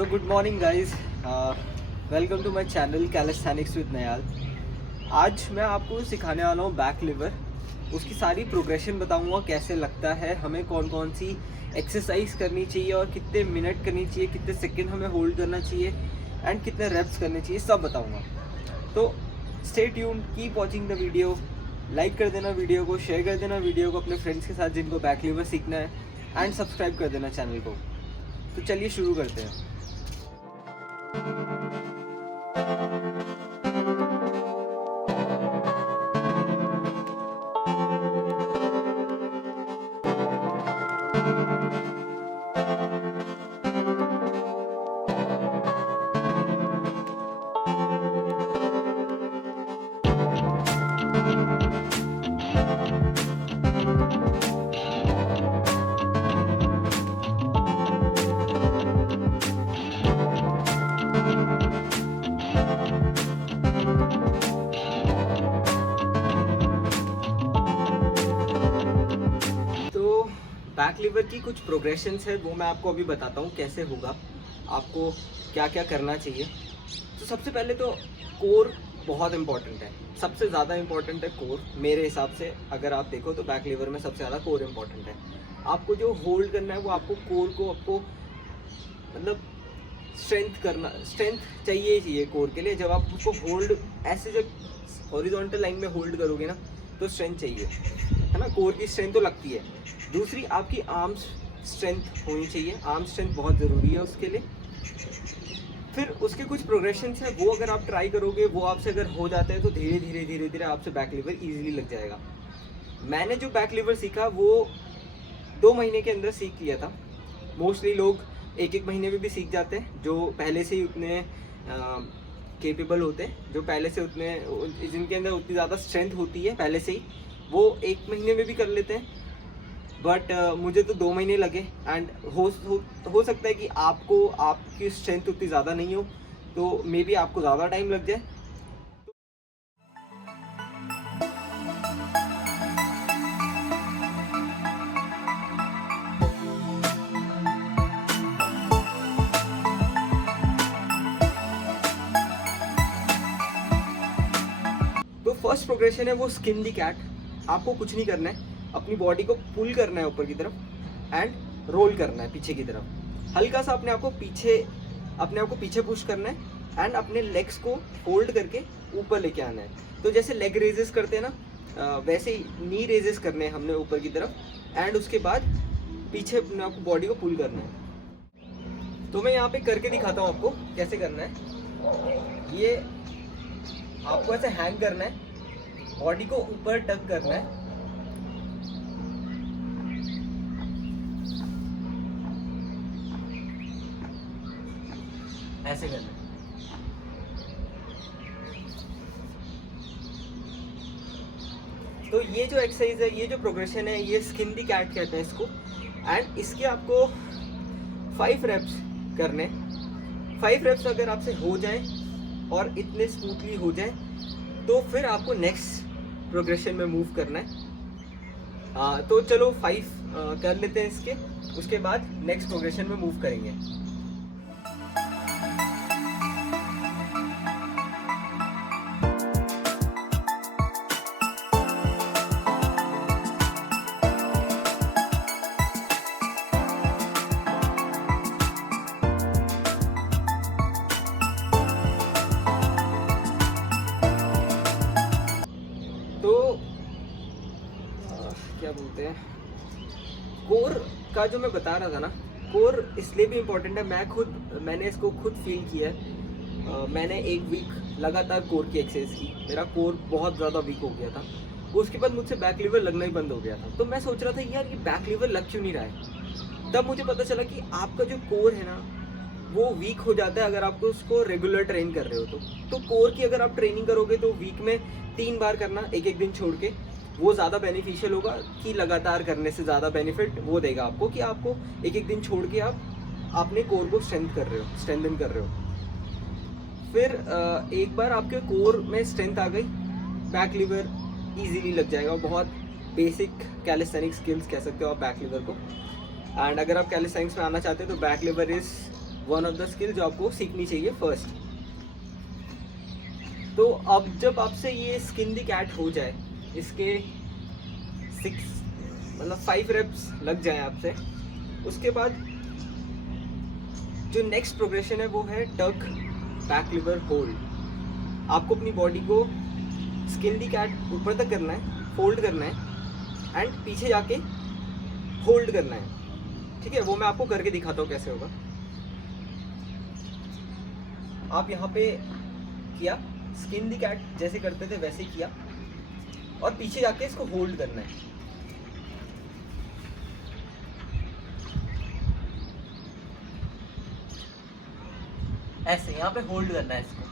So good morning guys, welcome to my channel calisthenics with Nayal. आज मैं आपको सिखाने वाला हूँ बैक लिवर। उसकी सारी प्रोग्रेशन बताऊँगा, कैसे लगता है, हमें कौन कौन सी एक्सरसाइज करनी चाहिए और कितने मिनट करनी चाहिए, कितने सेकंड हमें होल्ड करना चाहिए एंड कितने रेप्स करने चाहिए, सब बताऊँगा। तो stay tuned, keep watching the video. Like कर देना वीडियो को, शेयर कर देना वीडियो को अपने फ्रेंड्स के साथ जिनको बैक लिवर सीखना है, एंड सब्सक्राइब कर देना चैनल को। तो चलिए शुरू करते हैं। बैक लिवर की कुछ प्रोग्रेशंस है, वो मैं आपको अभी बताता हूँ कैसे होगा, आपको क्या क्या करना चाहिए। तो सबसे पहले तो कोर बहुत इंपॉर्टेंट है, सबसे ज़्यादा इंपॉर्टेंट है कोर मेरे हिसाब से। अगर आप देखो तो बैक लिवर में सबसे ज़्यादा कोर इंपॉर्टेंट है। आपको जो होल्ड करना है वो आपको कोर को मतलब स्ट्रेंथ चाहिए ही चाहिए कोर के लिए। जब आप उसको होल्ड ऐसे जब हॉरिजॉन्टल लाइन में होल्ड करोगे ना, तो स्ट्रेंथ चाहिए, है ना। कोर की स्ट्रेंथ तो लगती है। दूसरी, आपकी आर्म्स स्ट्रेंथ होनी चाहिए, आर्म स्ट्रेंथ बहुत ज़रूरी है उसके लिए। फिर उसके कुछ प्रोग्रेशंस है, वो अगर आप ट्राई करोगे, वो आपसे अगर हो जाते हैं तो धीरे धीरे आपसे बैक लिवर ईजिली लग जाएगा। मैंने जो बैक लिवर सीखा वो 2 महीने के अंदर सीख लिया था। मोस्टली लोग 1-1 महीने में भी सीख जाते हैं, जो पहले से ही उतने केपेबल होते हैं, जो पहले से उतने जिनके अंदर उतनी ज़्यादा स्ट्रेंथ होती है पहले से ही, वो 1 महीने में भी कर लेते हैं। बट मुझे तो 2 महीने लगे। एंड हो सकता है कि आपकी स्ट्रेंथ उतनी ज़्यादा नहीं हो, तो मे बी आपको ज़्यादा टाइम लग जाए। तो फर्स्ट प्रोग्रेशन है वो स्किन दी कैट। आपको कुछ नहीं करना है, अपनी बॉडी को पुल करना है ऊपर की तरफ एंड रोल करना है पीछे की तरफ। हल्का सा अपने आप को पीछे पुश करना है एंड अपने लेग्स को होल्ड करके ऊपर लेके आना है। तो जैसे लेग रेजेस करते हैं ना, वैसे ही नी रेजेस करने हैं हमने ऊपर की तरफ, एंड उसके बाद पीछे अपने आप बॉडी को पुल करना है। तो मैं यहाँ पे करके दिखाता हूँ आपको कैसे करना है। ये आपको ऐसे हैंग करना है, बॉडी को ऊपर टक करना है, ऐसे करना है। तो ये जो एक्सरसाइज है, ये जो प्रोग्रेशन है, ये स्किन दी कैट कहते हैं इसको। एंड इसके आपको 5 रेप्स करने। 5 रेप्स अगर आपसे हो जाए और इतने स्मूथली हो जाए, तो फिर आपको नेक्स्ट प्रोग्रेशन में मूव करना है। तो चलो 5 कर लेते हैं इसके, उसके बाद नेक्स्ट प्रोग्रेशन में मूव करेंगे। तो क्या बोलते हैं, कोर का जो मैं बता रहा था ना, कोर इसलिए भी इम्पोर्टेंट है। मैंने इसको खुद फील किया है। मैंने 1 वीक लगातार कोर की एक्सरसाइज की, मेरा कोर बहुत ज़्यादा वीक हो गया था। उसके बाद मुझसे बैक लिवर लगना ही बंद हो गया था। तो मैं सोच रहा था यार, ये बैक लिवर लग क्यों नहीं रहा है। तब मुझे पता चला कि आपका जो कोर है ना, वो वीक हो जाता है अगर आपको उसको रेगुलर ट्रेन कर रहे हो। तो कोर की अगर आप ट्रेनिंग करोगे तो वीक में 3 बार करना, 1-1 दिन छोड़ के, वो ज़्यादा बेनिफिशियल होगा कि लगातार करने से ज़्यादा बेनिफिट वो देगा आपको, कि आपको 1-1 दिन छोड़ के आप अपने कोर को स्ट्रेंथन कर रहे हो। फिर एक बार आपके कोर में स्ट्रेंथ आ गई, बैक लिवर इजीली लग जाएगा। बहुत बेसिक कैलिस्थेनिक स्किल्स कह सकते हो आप बैक लिवर को। एंड अगर आप कैलिस्थेनिक्स में आना चाहते हो तो back liver is one of the skill जो आपको सीखनी चाहिए फर्स्ट। तो अब जब आपसे ये स्किन द कैट हो जाए, इसके 5 रेप्स लग जाए आपसे, उसके बाद जो नेक्स्ट प्रोग्रेशन है वो है टक बैक लिवर होल्ड। आपको अपनी बॉडी को स्किन द कैट ऊपर तक करना है, फोल्ड करना है एंड पीछे जाके होल्ड करना है। ठीक है, वो मैं आपको करके दिखाता हूँ कैसे होगा। आप यहाँ पे किया, स्किन द कैट जैसे करते थे वैसे किया, और पीछे जाके इसको होल्ड करना है। ऐसे यहाँ पे होल्ड करना है इसको।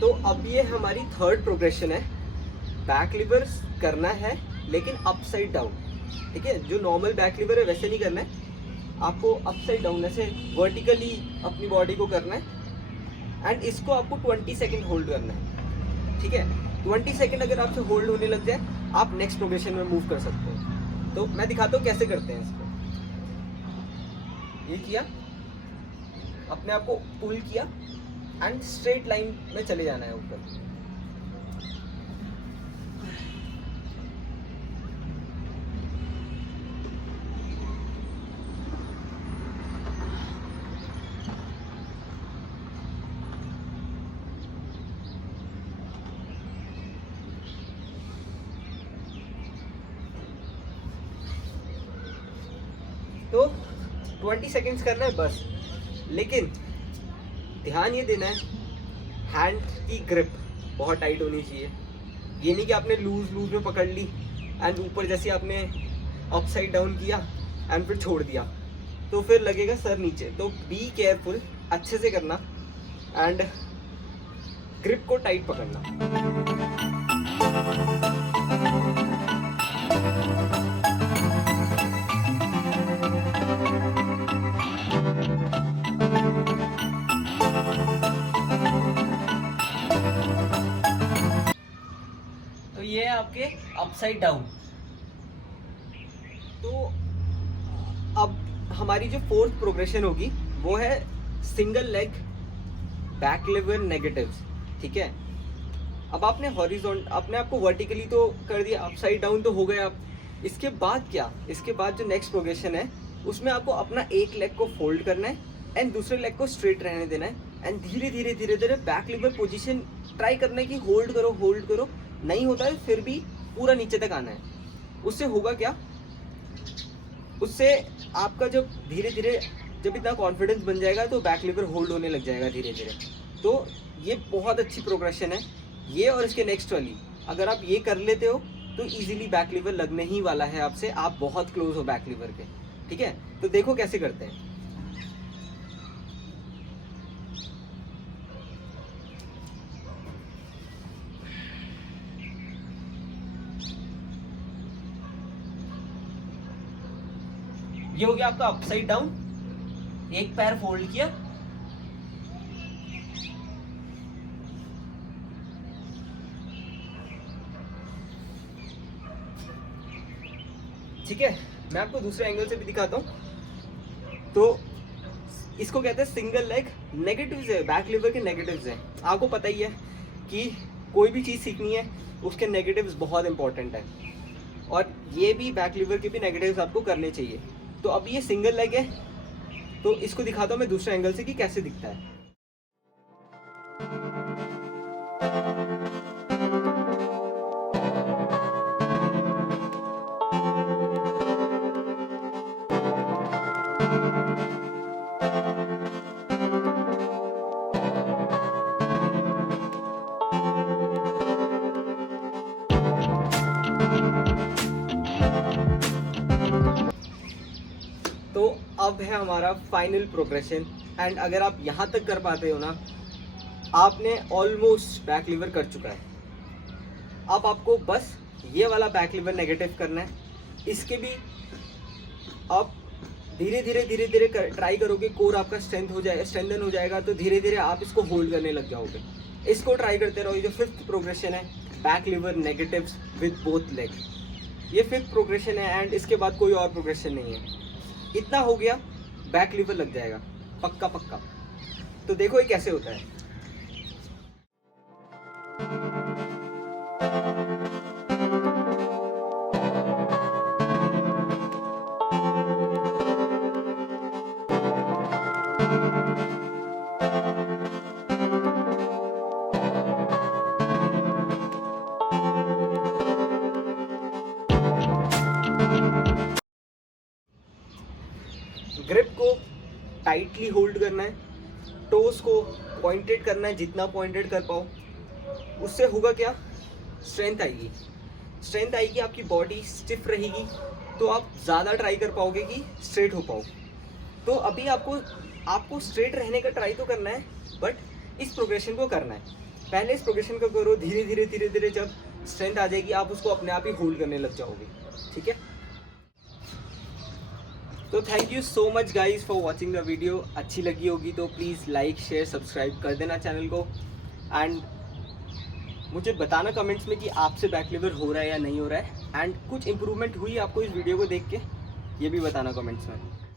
तो अब ये हमारी थर्ड प्रोग्रेशन है। बैक लिवर करना है लेकिन अपसाइड डाउन। ठीक है, जो नॉर्मल बैक लिवर है वैसे नहीं करना है, आपको अपसाइड डाउन ऐसे वर्टिकली अपनी बॉडी को करना है एंड इसको आपको 20 सेकेंड होल्ड करना है। ठीक है, 20 सेकेंड अगर आपसे होल्ड होने लग जाए, आप नेक्स्ट प्रोग्रेशन में मूव कर सकते हो। तो मैं दिखाता हूँ कैसे करते हैं इसको। ये किया, अपने आप को पुल किया एंड स्ट्रेट लाइन में चले जाना है ऊपर। तो 20 सेकेंड्स करना है बस, लेकिन ध्यान ये देना है हैंड की ग्रिप बहुत टाइट होनी चाहिए। ये नहीं कि आपने लूज में पकड़ ली एंड ऊपर जैसे आपने अपसाइड डाउन किया एंड फिर छोड़ दिया तो फिर लगेगा सर नीचे। तो बी केयरफुल, अच्छे से करना एंड ग्रिप को टाइट पकड़ना। तो ये है आपके अपसाइड डाउन। तो अब हमारी जो फोर्थ प्रोग्रेशन होगी वो है single leg back liver negatives. ठीक है, अब आपने हॉरिजॉन्टल अपने आप को वर्टिकली तो कर दिया, अपसाइड डाउन तो हो गए आप। इसके बाद क्या, इसके बाद जो नेक्स्ट प्रोग्रेशन है उसमें आपको अपना एक लेग को फोल्ड करना है एंड दूसरे लेग को स्ट्रेट रहने देना है एंड धीरे धीरे बैक लिवर पोजीशन ट्राई करना है कि होल्ड करो। नहीं होता है फिर भी पूरा नीचे तक आना है। उससे होगा क्या, उससे आपका जब धीरे धीरे जब इतना कॉन्फिडेंस बन जाएगा तो बैक लिवर होल्ड होने लग जाएगा धीरे धीरे। तो ये बहुत अच्छी प्रोग्रेशन है ये, और इसके नेक्स्ट वाली अगर आप ये कर लेते हो तो इजीली बैक लिवर लगने ही वाला है आपसे, आप बहुत क्लोज हो बैक लिवर के। ठीक है, तो देखो कैसे करते हैं। ये हो गया आपका अपसाइड डाउन, एक पैर फोल्ड किया, ठीक है। मैं आपको दूसरे एंगल से भी दिखाता हूँ। तो इसको कहते हैं सिंगल लेग नेगेटिव्स है, बैक लिवर के नेगेटिव्स हैं। आपको पता ही है कि कोई भी चीज़ सीखनी है उसके नेगेटिव्स बहुत इंपॉर्टेंट है, और ये भी बैक लिवर के भी नेगेटिव्स आपको करने चाहिए। तो अब ये सिंगल लेग है, तो इसको दिखाता हूँ मैं दूसरे एंगल से कि कैसे दिखता है। तो अब है हमारा फाइनल प्रोग्रेशन, एंड अगर आप यहाँ तक कर पाते हो ना, आपने ऑलमोस्ट बैक लिवर कर चुका है। अब आपको बस ये वाला बैक लिवर नेगेटिव करना है। इसके भी आप धीरे धीरे ट्राई करोगे, कोर आपका स्ट्रेंथन हो जाएगा, तो धीरे धीरे आप इसको होल्ड करने लग जाओगे। इसको ट्राई करते रहो। ये जो 5th प्रोग्रेशन है, back lever negatives with both leg, ये 5th प्रोग्रेशन है एंड इसके बाद कोई और प्रोग्रेशन नहीं है। इतना हो गया, बैक लीवर लग जाएगा पक्का पक्का। तो देखो ये कैसे होता है। ग्रिप को टाइटली होल्ड करना है, टोस को पॉइंटेड करना है जितना पॉइंटेड कर पाओ। उससे होगा क्या, स्ट्रेंथ आएगी, आपकी बॉडी स्टिफ रहेगी, तो आप ज़्यादा ट्राई कर पाओगे कि स्ट्रेट हो पाओ। तो अभी आपको स्ट्रेट रहने का ट्राई तो करना है, बट इस प्रोग्रेशन को करना है। पहले इस प्रोग्रेशन को करो, धीरे धीरे जब स्ट्रेंथ आ जाएगी आप उसको अपने आप ही होल्ड करने लग जाओगे। ठीक है, तो thank you so much guys for watching the video. अच्छी लगी होगी तो प्लीज़ लाइक शेयर सब्सक्राइब कर देना चैनल को, एंड मुझे बताना कमेंट्स में कि आपसे बैक लीवर हो रहा है या नहीं हो रहा है, एंड कुछ इंप्रूवमेंट हुई आपको इस वीडियो को देख के, ये भी बताना कमेंट्स में।